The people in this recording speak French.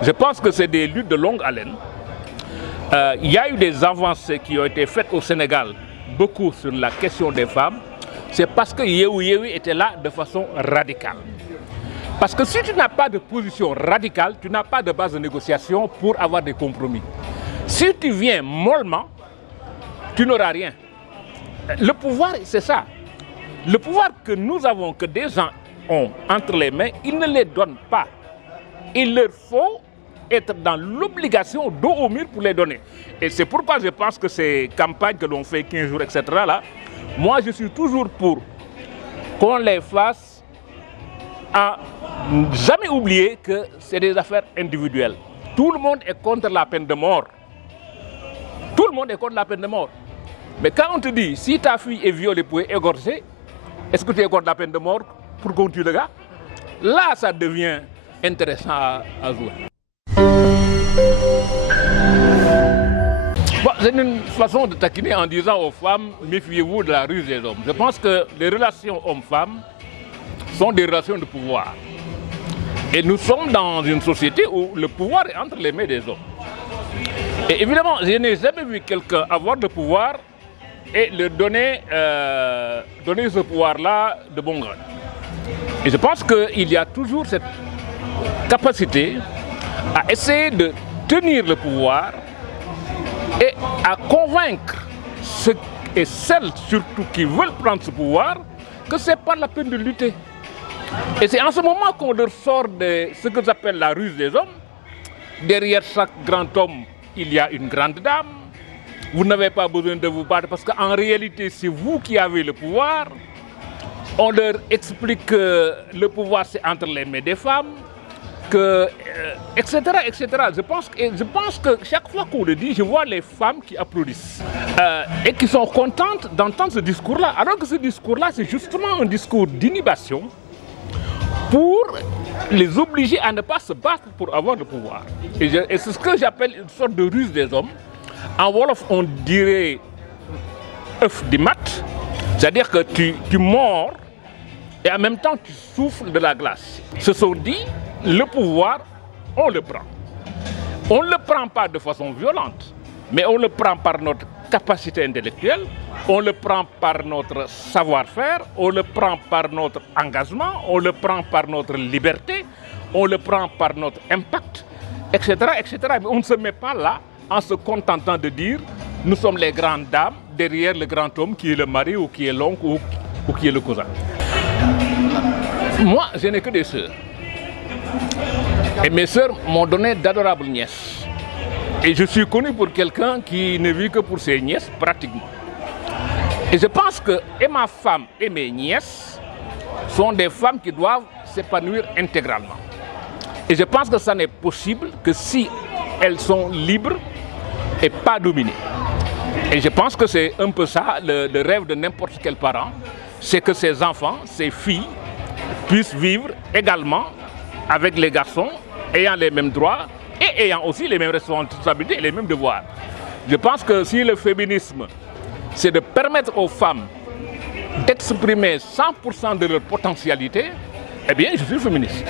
Je pense que c'est des luttes de longue haleine. Il y a eu des avancées qui ont été faites au Sénégal, beaucoup sur la question des femmes. C'est parce que Yewwi était là de façon radicale. Parce que si tu n'as pas de position radicale, tu n'as pas de base de négociation pour avoir des compromis. Si tu viens mollement, tu n'auras rien. Le pouvoir, c'est ça. Le pouvoir que nous avons, que des gens ont entre les mains, ils ne les donnent pas. Il leur faut être dans l'obligation dos au mur pour les donner. Et c'est pourquoi je pense que ces campagnes que l'on fait 15 jours, etc., là, moi je suis toujours pour qu'on les fasse à jamais oublier que c'est des affaires individuelles. Tout le monde est contre la peine de mort. Tout le monde est contre la peine de mort. Mais quand on te dit, si ta fille est violée pour égorger, est-ce que tu es contre la peine de mort pour qu'on tue le gars? Là, ça devient intéressant à jouer. Bon, c'est une façon de taquiner en disant aux femmes, méfiez-vous de la ruse des hommes. Je pense que les relations hommes-femmes sont des relations de pouvoir. Et nous sommes dans une société où le pouvoir est entre les mains des hommes. Et évidemment, je n'ai jamais vu quelqu'un avoir le pouvoir et leur donner ce pouvoir-là de bon gré. Et je pense qu'il y a toujours cette capacité à essayer de tenir le pouvoir et à convaincre ceux et celles surtout qui veulent prendre ce pouvoir que ce n'est pas la peine de lutter. Et c'est en ce moment qu'on leur sort de ce que j'appelle la ruse des hommes. Derrière chaque grand homme, il y a une grande dame. Vous n'avez pas besoin de vous battre parce qu'en réalité, c'est vous qui avez le pouvoir. On leur explique que le pouvoir, c'est entre les mains des femmes, etc., etc. Je pense que chaque fois qu'on le dit, je vois les femmes qui applaudissent et qui sont contentes d'entendre ce discours-là. Alors que ce discours-là, c'est justement un discours d'inhibition pour les obliger à ne pas se battre pour avoir le pouvoir. Et c'est ce que j'appelle une sorte de ruse des hommes. En Wolof, on dirait œuf du mat, c'est-à-dire que tu mords et en même temps tu souffles de la glace. Se sont dit, le pouvoir, on le prend. On ne le prend pas de façon violente, mais on le prend par notre capacité intellectuelle, on le prend par notre savoir-faire, on le prend par notre engagement, on le prend par notre liberté, on le prend par notre impact, etc., etc. Mais on ne se met pas là en se contentant de dire nous sommes les grandes dames derrière le grand homme qui est le mari ou qui est l'oncle ou qui est le cousin. Moi, je n'ai que des sœurs. Et mes sœurs m'ont donné d'adorables nièces. Et je suis connu pour quelqu'un qui ne vit que pour ses nièces, pratiquement. Et je pense que et ma femme et mes nièces sont des femmes qui doivent s'épanouir intégralement. Et je pense que ça n'est possible que si elles sont libres et pas dominées. Et je pense que c'est un peu ça, le rêve de n'importe quel parent, c'est que ses enfants, ses filles, puissent vivre également avec les garçons, ayant les mêmes droits et ayant aussi les mêmes responsabilités et les mêmes devoirs. Je pense que si le féminisme, c'est de permettre aux femmes d'exprimer 100% de leur potentialité, eh bien, je suis féministe.